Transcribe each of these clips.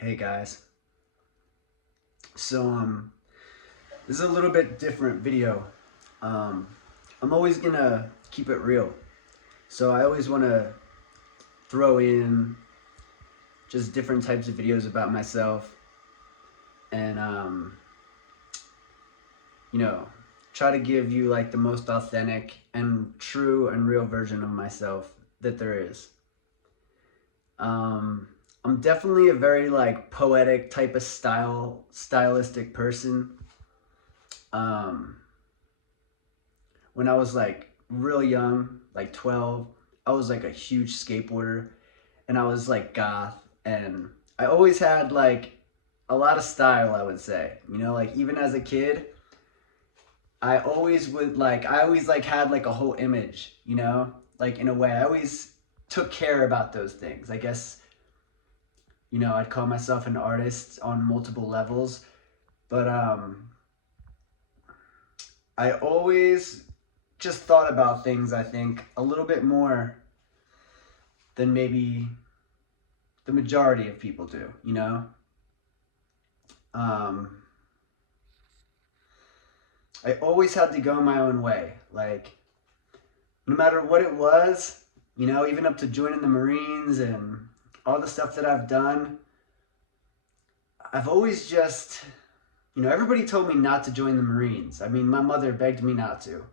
Hey guys. So this is a little bit different video. Um I'm always gonna keep it real. So I always wanna throw in just different types of videos about myself and you know, try to give you like the most authentic and true and real version of myself that there is. Um I'm definitely a very like poetic type of stylistic person. Um when I was like real young, like 12, I was like a huge skateboarder and I was like goth, and I always had like a lot of style, I would say. Like even as a kid, I always like had like a whole image, Like in a way, I always took care about those things. I guess, I'd call myself an artist on multiple levels, but I always just thought about things, I think, a little bit more than maybe the majority of people do. Um, I always had to go my own way. Like, no matter what it was, even up to joining the Marines and all the stuff that I've done, I've always just, everybody told me not to join the Marines. I mean, my mother begged me not to.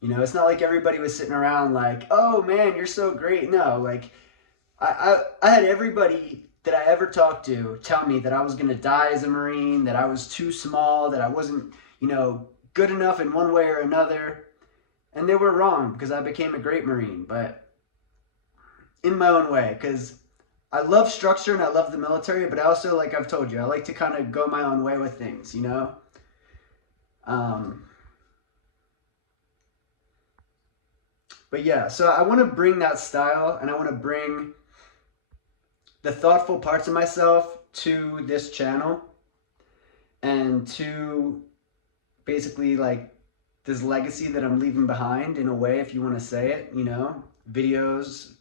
It's not like everybody was sitting around like, oh man, you're so great. No, like, I had everybody that I ever talked to tell me that I was going to die as a Marine, that I was too small, that I wasn't, good enough in one way or another. And they were wrong because I became a great Marine, but in my own way, because I love structure and I love the military, but I also, like I've told you, I like to kind of go my own way with things. Um, but yeah, so I want to bring that style and I want to bring the thoughtful parts of myself to this channel and to basically like this legacy that I'm leaving behind, in a way, if you want to say it, videos,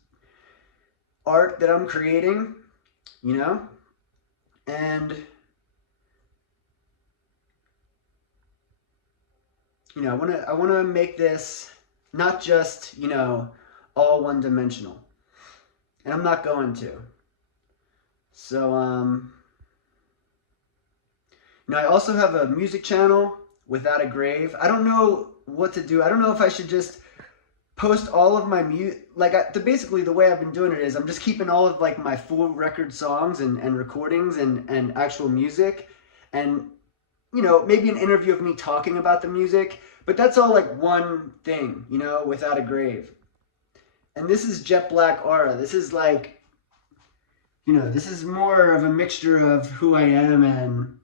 art that I'm creating, you know, and I want to make this not just, all one dimensional. And I'm not going to. So I also have a music channel, Without a Grave. I don't know what to do. I don't know if I should just post all of my basically the way I've been doing it is I'm just keeping all of like my full record songs and recordings and actual music, and maybe an interview of me talking about the music, but that's all like one thing, Without a Grave. And this is Jet Black Aura. This is like, this is more of a mixture of who I am and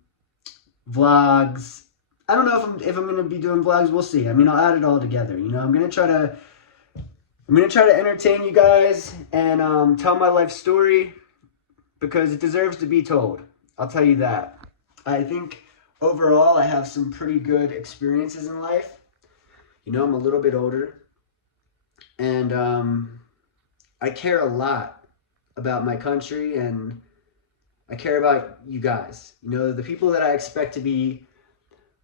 vlogs. I don't know if I'm gonna be doing vlogs. We'll see. I mean, I'll add it all together. I'm gonna try to entertain you guys and tell my life story because it deserves to be told. I'll tell you that. I think overall I have some pretty good experiences in life. I'm a little bit older, and I care a lot about my country, and I care about you guys. The people that I expect to be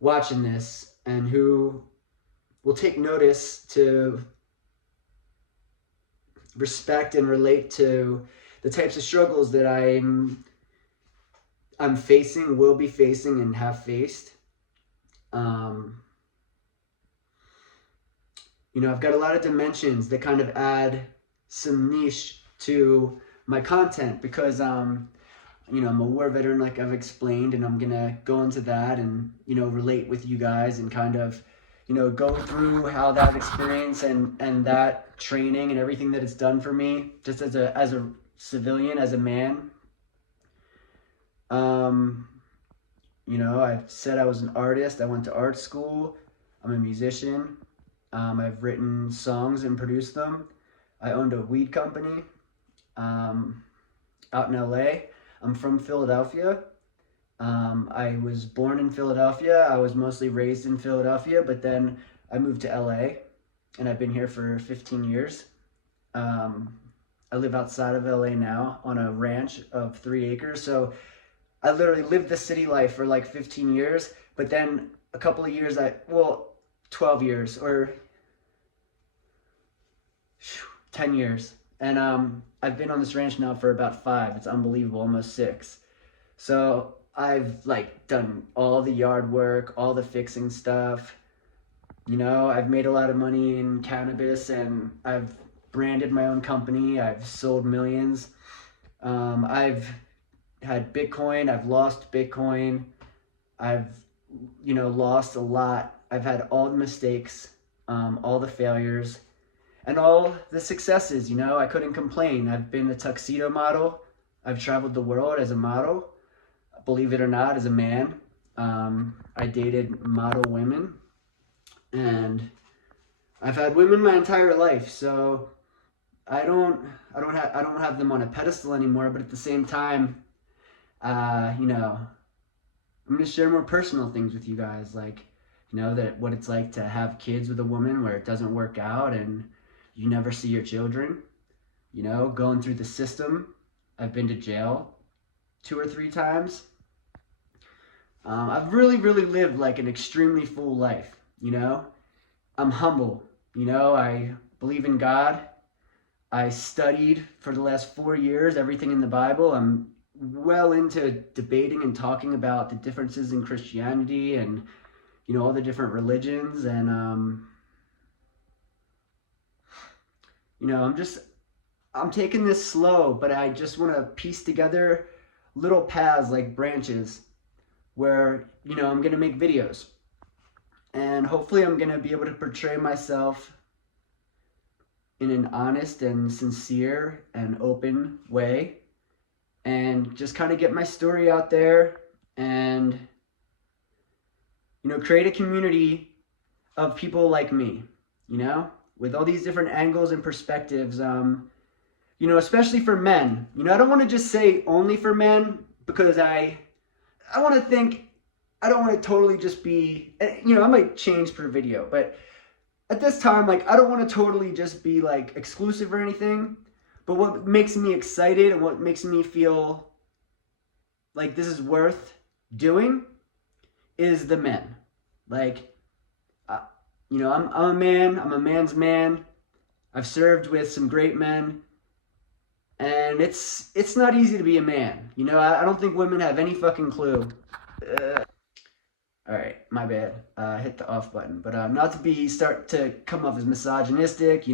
watching this and who will take notice to respect and relate to the types of struggles that I'm facing, will be facing, and have faced. I've got a lot of dimensions that kind of add some niche to my content because I'm a war veteran, like I've explained, and I'm gonna go into that and relate with you guys and kind of go through how that experience and that training and everything that it's done for me, just as a civilian, as a man. I said I was an artist. I went to art school. I'm a musician. I've written songs and produced them. I owned a weed company out in LA. I'm from Philadelphia. I was born in Philadelphia. I was mostly raised in Philadelphia, but then I moved to LA, and I've been here for 15 years. I live outside of LA now on a ranch of 3 acres. So I literally lived the city life for like 15 years, but then a couple of years, 12 years or 10 years. And I've been on this ranch now for about 5. It's unbelievable, almost 6. So I've like done all the yard work, all the fixing stuff. You know, I've made a lot of money in cannabis and I've branded my own company. I've sold millions. I've had Bitcoin. I've lost Bitcoin. I've, lost a lot. I've had all the mistakes, all the failures, and all the successes. I couldn't complain. I've been a tuxedo model. I've traveled the world as a model. Believe it or not, as a man. I dated model women, and I've had women my entire life. So I don't have them on a pedestal anymore. But at the same time, I'm going to share more personal things with you guys, like, that what it's like to have kids with a woman where it doesn't work out and you never see your children, going through the system. I've been to jail 2 or 3 times. I've really, really lived like an extremely full life, I'm humble, I believe in God. I studied for the last 4 years, everything in the Bible. I'm well into debating and talking about the differences in Christianity and all the different religions, and I'm taking this slow, but I just want to piece together little paths like branches where I'm going to make videos, and hopefully I'm going to be able to portray myself in an honest and sincere and open way, and just kind of get my story out there and, create a community of people like me, with all these different angles and perspectives, especially for men. I don't want to just say only for men, because I want to think, I don't want to totally just be, I might change per video, but at this time, like, I don't want to totally just be like exclusive or anything. But what makes me excited and what makes me feel like this is worth doing is the men. Like, I'm a man. I'm a man's man. I've served with some great men, and it's not easy to be a man. I don't think women have any fucking clue. All right, my bad. Hit the off button, but not to start to come off as misogynistic.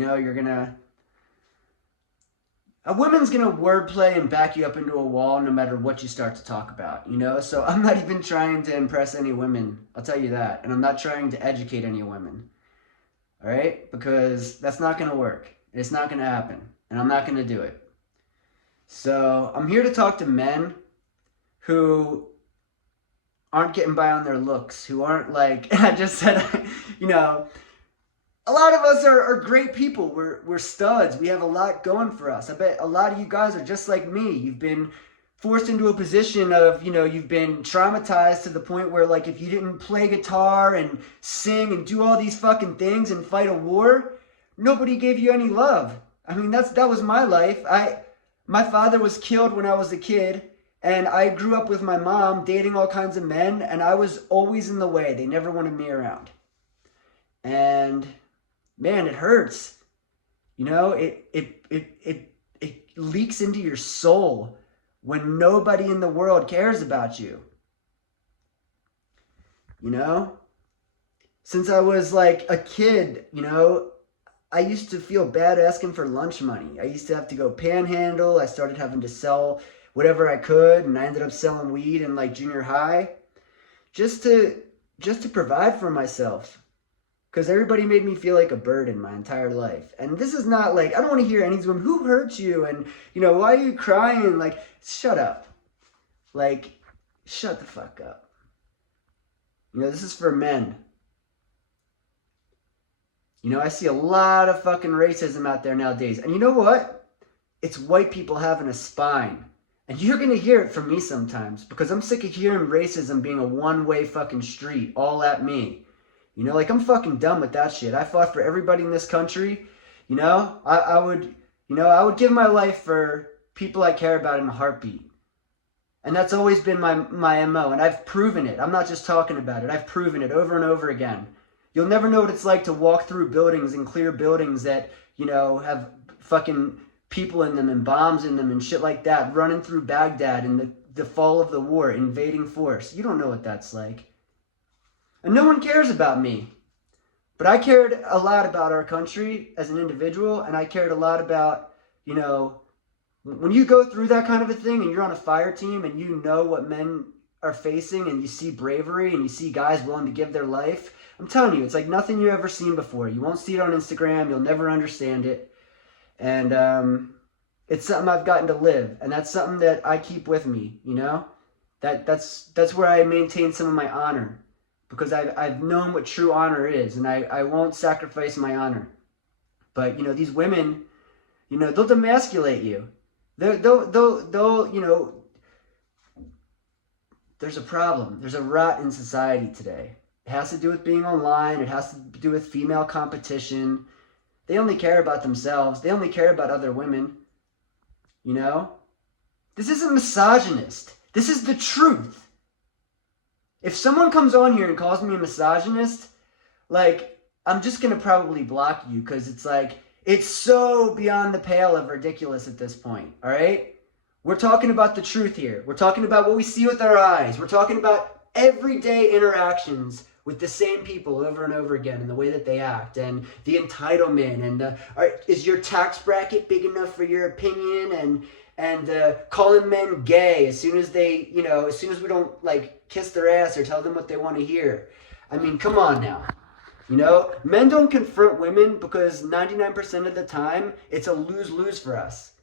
A woman's gonna wordplay and back you up into a wall no matter what you start to talk about, So I'm not even trying to impress any women, I'll tell you that. And I'm not trying to educate any women, all right? Because that's not gonna work. It's not gonna happen, and I'm not gonna do it. So I'm here to talk to men who aren't getting by on their looks, who aren't like, I just said, a lot of us are great people. We're studs. We have a lot going for us. I bet a lot of you guys are just like me. You've been forced into a position of, you've been traumatized to the point where, like, if you didn't play guitar and sing and do all these fucking things and fight a war, nobody gave you any love. I mean, that was my life. My father was killed when I was a kid, and I grew up with my mom dating all kinds of men, and I was always in the way. They never wanted me around. And man, it hurts. It leaks into your soul when nobody in the world cares about you. Since I was like a kid, I used to feel bad asking for lunch money. I used to have to go panhandle. I started having to sell whatever I could, and I ended up selling weed in like junior high just to provide for myself. Because everybody made me feel like a burden my entire life. And this is not like, I don't want to hear any of these women, who hurt you? And, why are you crying? Like, shut up. Like, shut the fuck up. This is for men. I see a lot of fucking racism out there nowadays. And you know what? It's white people having a spine. And you're going to hear it from me sometimes. Because I'm sick of hearing racism being a one-way fucking street, all at me. I'm fucking done with that shit. I fought for everybody in this country. I would You know, I would give my life for people I care about in a heartbeat. And that's always been my MO. And I've proven it. I'm not just talking about it. I've proven it over and over again. You'll never know what it's like to walk through buildings and clear buildings that, you know, have fucking people in them and bombs in them and shit like that, running through Baghdad in the fall of the war, invading force. You don't know what that's like. And no one cares about me. But I cared a lot about our country as an individual, and I cared a lot about, you know, when you go through that kind of a thing and you're on a fire team and you know what men are facing and you see bravery and you see guys willing to give their life, I'm telling you, it's like nothing you've ever seen before. You won't see it on Instagram. You'll never understand it. And it's something I've gotten to live, and that's something that I keep with me, you know? That's where I maintain some of my honor, because I've known what true honor is, and I won't sacrifice my honor. But, you know, these women, you know, they'll demasculate you. They'll, you know, there's a problem. There's a rot in society today. It has to do with being online. It has to do with female competition. They only care about themselves. They only care about other women. You know? This isn't misogynist. This is the truth. If someone comes on here and calls me a misogynist, like, I'm just going to probably block you, because it's like, it's so beyond the pale of ridiculous at this point, all right? We're talking about the truth here. We're talking about what we see with our eyes. We're talking about everyday interactions with the same people over and over again, and the way that they act, and the entitlement, and is your tax bracket big enough for your opinion, and calling men gay as soon as they, you know, as soon as we don't, like, kiss their ass or tell them what they want to hear. I mean, come on now. You know, men don't confront women because 99% of the time, it's a lose-lose for us.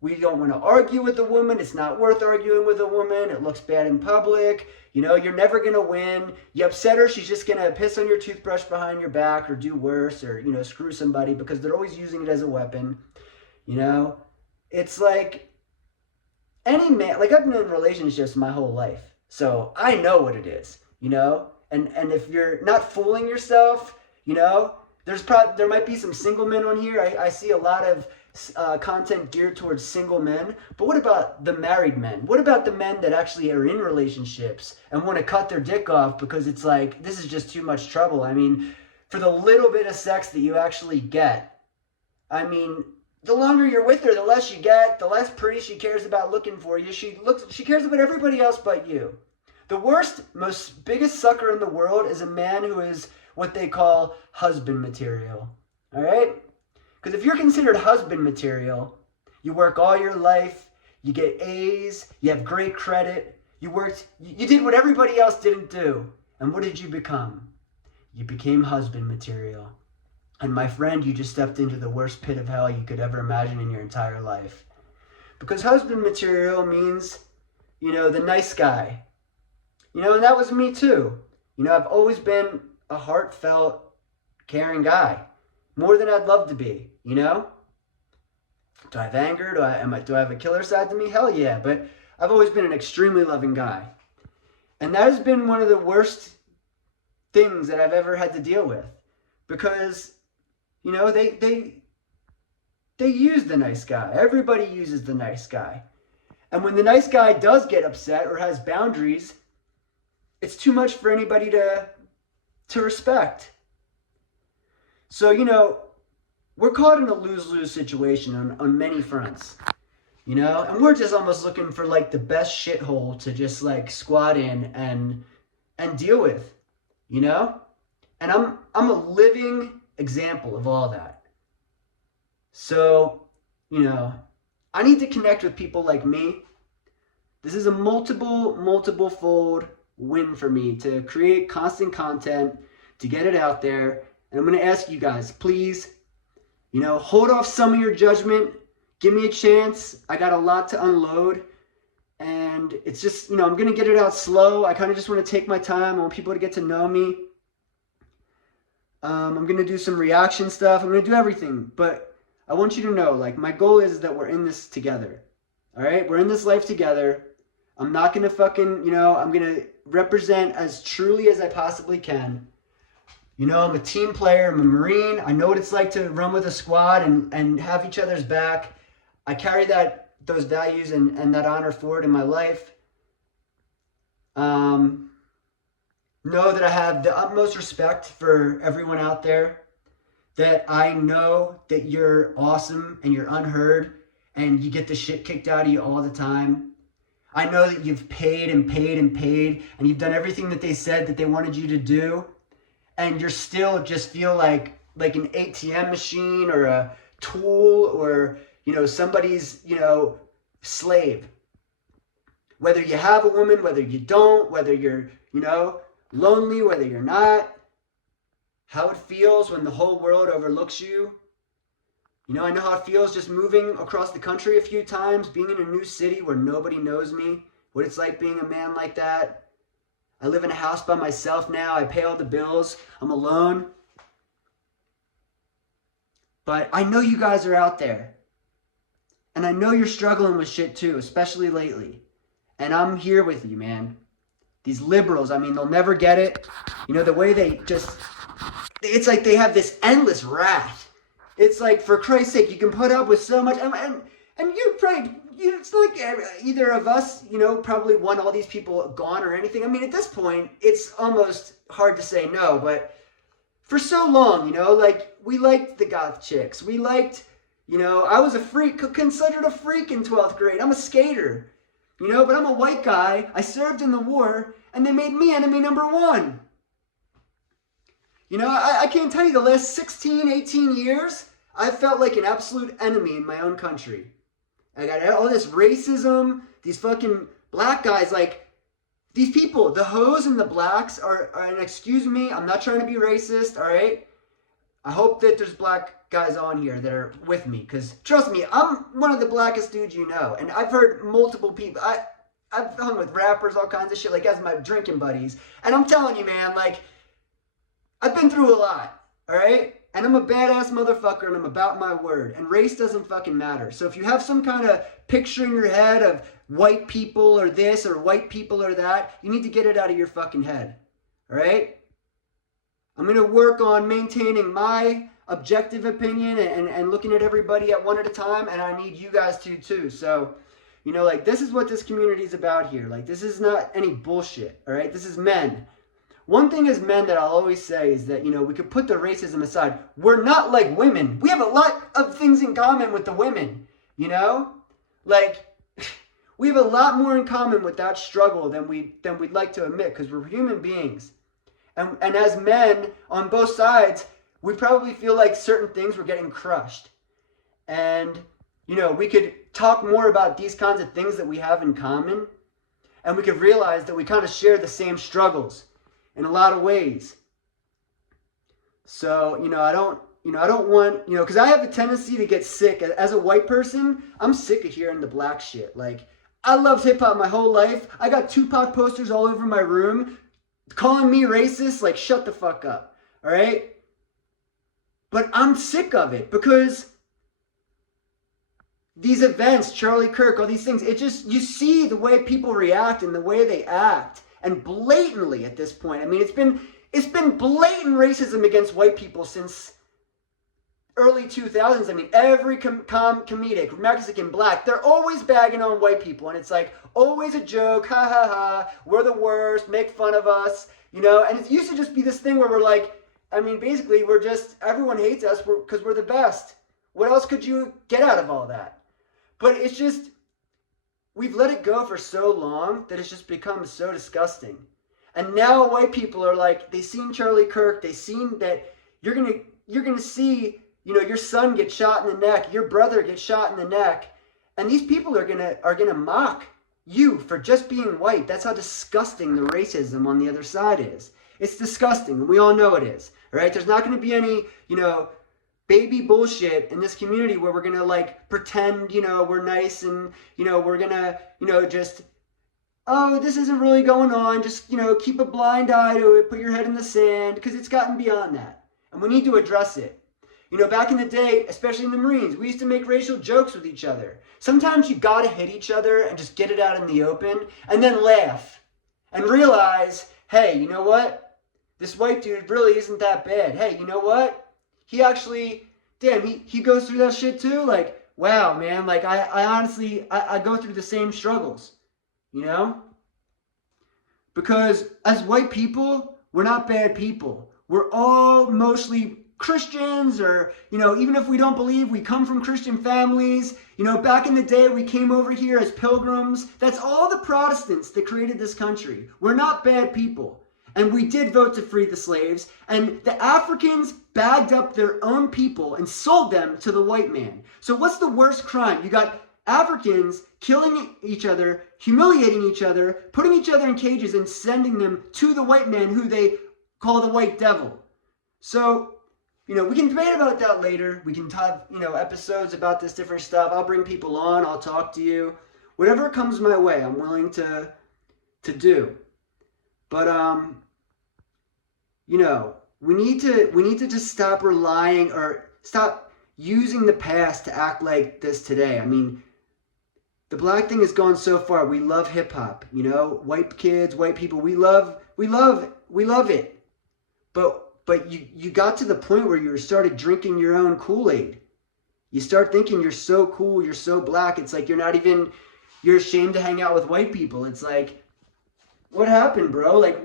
We don't want to argue with a woman. It's not worth arguing with a woman. It looks bad in public. You know, you're never going to win. You upset her, she's just going to piss on your toothbrush behind your back, or do worse, or, you know, screw somebody, because they're always using it as a weapon. You know, it's like any man, like, I've been in relationships my whole life, so I know what it is, you know? And if you're not fooling yourself, you know, there might be some single men on here. I see a lot of content geared towards single men, but what about the married men? What about the men that actually are in relationships and want to cut their dick off because it's like, this is just too much trouble? I mean, for the little bit of sex that you actually get, I mean, the longer you're with her, the less you get, the less pretty she cares about looking for you. She cares about everybody else but you. The worst, most biggest sucker in the world is a man who is what they call husband material. All right? Because if you're considered husband material, you work all your life, you get A's, you have great credit, you did what everybody else didn't do. And what did you become? You became husband material. And my friend, you just stepped into the worst pit of hell you could ever imagine in your entire life. Because husband material means, you know, the nice guy. You know, and that was me too. You know, I've always been a heartfelt, caring guy. More than I'd love to be, you know? Do I have anger? Do I have a killer side to me? Hell yeah. But I've always been an extremely loving guy. And that has been one of the worst things that I've ever had to deal with. Because, you know, they use the nice guy. Everybody uses the nice guy. And when the nice guy does get upset or has boundaries, it's too much for anybody to respect. So, you know, we're caught in a lose-lose situation on many fronts, you know? And we're just almost looking for, like, the best shithole to just, like, squat in and deal with, you know? And I'm a living example of all that. So, you know, I need to connect with people like me. This is a multiple fold win for me to create constant content, to get it out there. And I'm going to ask you guys, please, you know, hold off some of your judgment. Give me a chance. I got a lot to unload. And it's just, you know, I'm going to get it out slow. I kind of just want to take my time. I want people to get to know me. I'm going to do some reaction stuff. I'm going to do everything. But I want you to know, like, my goal is that we're in this together. All right? We're in this life together. I'm not going to fucking, you know, I'm going to represent as truly as I possibly can. You know, I'm a team player. I'm a Marine. I know what it's like to run with a squad and have each other's back. I carry those values and that honor forward in my life. Know that I have the utmost respect for everyone out there. That I know that you're awesome and you're unheard and you get the shit kicked out of you all the time. I know that you've paid and paid and paid and you've done everything that they said that they wanted you to do, and you're still just feel like an ATM machine or a tool or, you know, somebody's, you know, slave. Whether you have a woman, whether you don't, whether you're, you know, lonely, whether you're not, how it feels when the whole world overlooks you. You know, I know how it feels just moving across the country a few times, being in a new city where nobody knows me, what it's like being a man like that. I live in a house by myself now. I pay all the bills. I'm alone. But I know you guys are out there. And I know you're struggling with shit too, especially lately. And I'm here with you, man. These liberals, I mean, they'll never get it. You know, the way they just... It's like they have this endless wrath. It's like, for Christ's sake, you can put up with so much. And you probably... It's like either of us, you know, probably want all these people gone or anything. I mean, at this point, it's almost hard to say no. But for so long, you know, like, we liked the goth chicks. We liked, you know, I was a freak, considered a freak in 12th grade. I'm a skater, you know, but I'm a white guy. I served in the war, and they made me enemy number one. You know, I can't tell you, the last 16, 18 years, I felt like an absolute enemy in my own country. I got all this racism, these fucking black guys, like, these people, the hoes and the blacks are, and excuse me, I'm not trying to be racist, all right? I hope that there's black guys on here that are with me, because trust me, I'm one of the blackest dudes you know, and I've heard multiple people, I've hung with rappers, all kinds of shit, like, as my drinking buddies, and I'm telling you, man, like, I've been through a lot, all right? And I'm a badass motherfucker, and I'm about my word. And race doesn't fucking matter. So if you have some kind of picture in your head of white people or this or white people or that, you need to get it out of your fucking head. All right? I'm going to work on maintaining my objective opinion and looking at everybody at one at a time, and I need you guys to too. So, you know, like, this is what this community is about here. Like, this is not any bullshit, all right? This is men. One thing as men that I'll always say is that, you know, we could put the racism aside. We're not like women. We have a lot of things in common with the women, you know? Like, we have a lot more in common with that struggle than we'd like to admit, because we're human beings. And as men on both sides, we probably feel like certain things were getting crushed. And, you know, we could talk more about these kinds of things that we have in common, and we could realize that we kind of share the same struggles in a lot of ways. So, you know, I don't want, you know, because I have a tendency to get sick. As a white person, I'm sick of hearing the black shit. Like, I loved hip-hop my whole life. I got Tupac posters all over my room. Calling me racist, like, shut the fuck up, all right? But I'm sick of it, because these events, Charlie Kirk, all these things, it just, you see the way people react and the way they act. And blatantly at this point, I mean, it's been blatant racism against white people since early 2000s. I mean, every comedic, Mexican, black, they're always bagging on white people. And it's like, always a joke, ha ha ha, we're the worst, make fun of us, you know? And it used to just be this thing where we're like, I mean, basically, we're just, everyone hates us because we're the best. What else could you get out of all that? But it's just, we've let it go for so long that it's just become so disgusting. And now white people are like, they seen Charlie Kirk, they seen that you're gonna see, you know, your son get shot in the neck, your brother get shot in the neck, and these people are gonna mock you for just being white. That's how disgusting the racism on the other side is. It's disgusting, and we all know it is. All right, there's not gonna be any, you know, baby bullshit in this community where we're gonna, like, pretend, you know, we're nice and, you know, we're gonna, you know, just, oh, this isn't really going on, just, you know, keep a blind eye to it, put your head in the sand, because it's gotten beyond that, and we need to address it. You know, back in the day, especially in the Marines, we used to make racial jokes with each other. Sometimes you gotta hit each other and just get it out in the open, and then laugh, and realize, hey, you know what? this white dude really isn't that bad. Hey, you know what? He actually, damn, he goes through that shit too. Like, wow, man. Like, I honestly, I go through the same struggles, you know? Because as white people, we're not bad people. We're all mostly Christians, or, you know, even if we don't believe, we come from Christian families. You know, back in the day, we came over here as pilgrims. That's all the Protestants that created this country. We're not bad people. And we did vote to free the slaves. And the Africans bagged up their own people and sold them to the white man. So what's the worst crime? You got Africans killing each other, humiliating each other, putting each other in cages, and sending them to the white man, who they call the white devil. So, you know, we can debate about that later. We can have, you know, episodes about this different stuff. I'll bring people on. I'll talk to you. Whatever comes my way, I'm willing to do. But, you know, we need to just stop relying, or stop using the past to act like this today. I mean, the black thing has gone so far. We love hip hop, you know, white kids, white people. We love it. But you got to the point where you started drinking your own Kool-Aid. You start thinking you're so cool, you're so black. It's like you're ashamed to hang out with white people. It's like, what happened, bro? Like,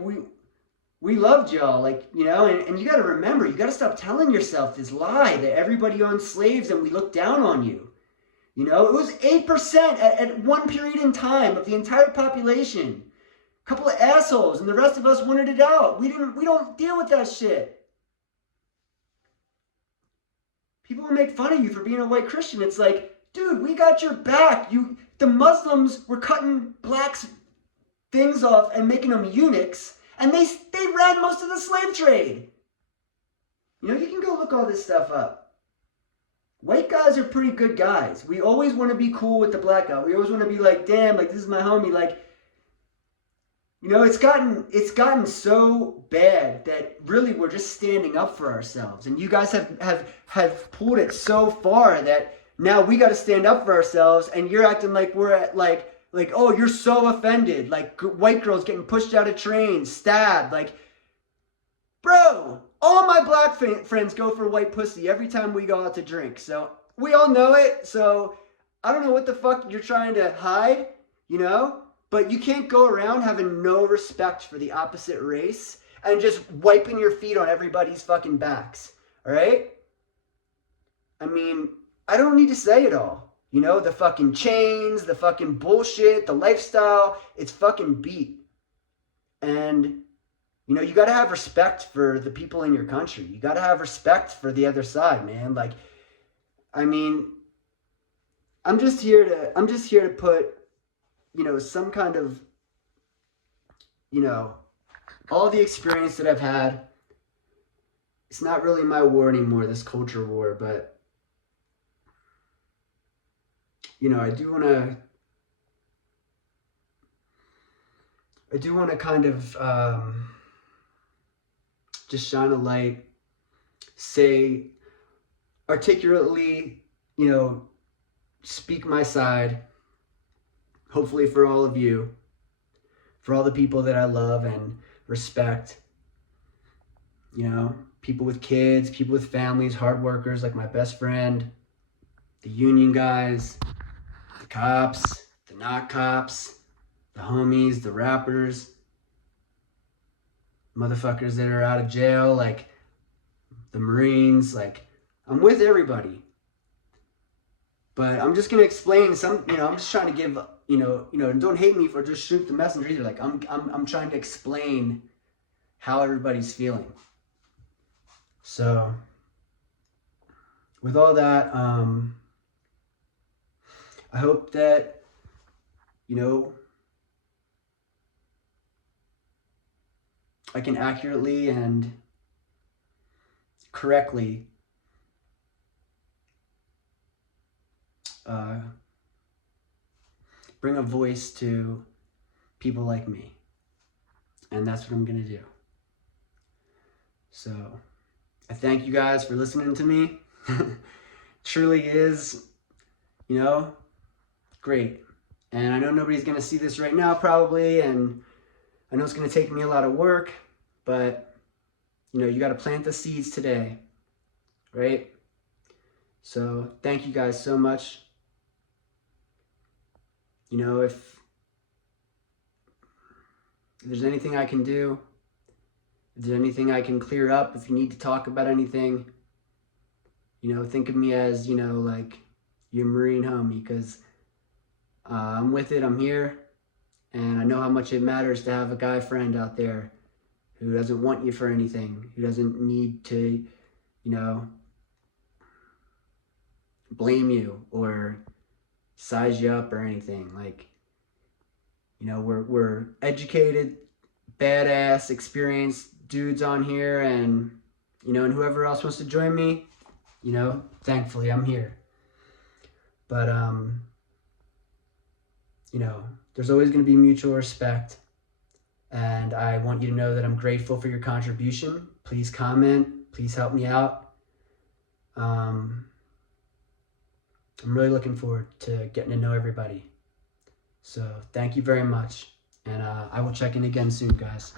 we loved y'all, like, you know, and you got to remember, you got to stop telling yourself this lie that everybody owns slaves and we look down on you. You know, it was 8% at one period in time of the entire population. A couple of assholes, and the rest of us wanted it out. We don't deal with that shit. People will make fun of you for being a white Christian. It's like, dude, we got your back. The Muslims were cutting blacks' things off and making them eunuchs, and they ran most of the slave trade. You know, you can go look all this stuff up. White guys are pretty good guys. We always want to be cool with the black guy. We always want to be like, damn, like, this is my homie. Like, you know, it's gotten so bad that really we're just standing up for ourselves. And you guys have pulled it so far that now we got to stand up for ourselves, and you're acting like we're at like, oh, you're so offended. Like, white girls getting pushed out of trains, stabbed. Like, bro, all my black friends go for white pussy every time we go out to drink. So we all know it. So I don't know what the fuck you're trying to hide, you know? But you can't go around having no respect for the opposite race and just wiping your feet on everybody's fucking backs. All right? I mean, I don't need to say it all. You know, the fucking chains, the fucking bullshit, the lifestyle, it's fucking beat. And, you know, you got to have respect for the people in your country. You got to have respect for the other side, man. Like, I mean, I'm just here to put, you know, some kind of, you know, all the experience that I've had. It's not really my war anymore, this culture war, but, you know, I do want to kind of just shine a light, say articulately, you know, speak my side, hopefully for all of you, for all the people that I love and respect, you know, people with kids, people with families, hard workers like my best friend, the union guys, the cops, the not cops, the homies, the rappers, motherfuckers that are out of jail, like the Marines. Like, I'm with everybody. But I'm just going to explain some, you know, I'm just trying to give, you know, don't hate me for just shoot the messenger either. Like, I'm trying to explain how everybody's feeling. So, with all that, I hope that, you know, I can accurately and correctly bring a voice to people like me. And that's what I'm going to do. So, I thank you guys for listening to me. Truly is, you know, great. And I know nobody's going to see this right now probably, and I know it's going to take me a lot of work, but you got to plant the seeds today, right? So thank you guys so much. If there's anything I can do, if there's anything I can clear up, if you need to talk about anything, think of me as, like your Marine homie, because I'm with it, I'm here, and I know how much it matters to have a guy friend out there who doesn't want you for anything, who doesn't need to, blame you or size you up or anything. Like, we're educated, badass, experienced dudes on here, and and whoever else wants to join me, thankfully I'm here. But there's always going to be mutual respect, and I want you to know that I'm grateful for your contribution. Please comment, please help me out. I'm really looking forward to getting to know everybody. So thank you very much, and I will check in again soon, guys.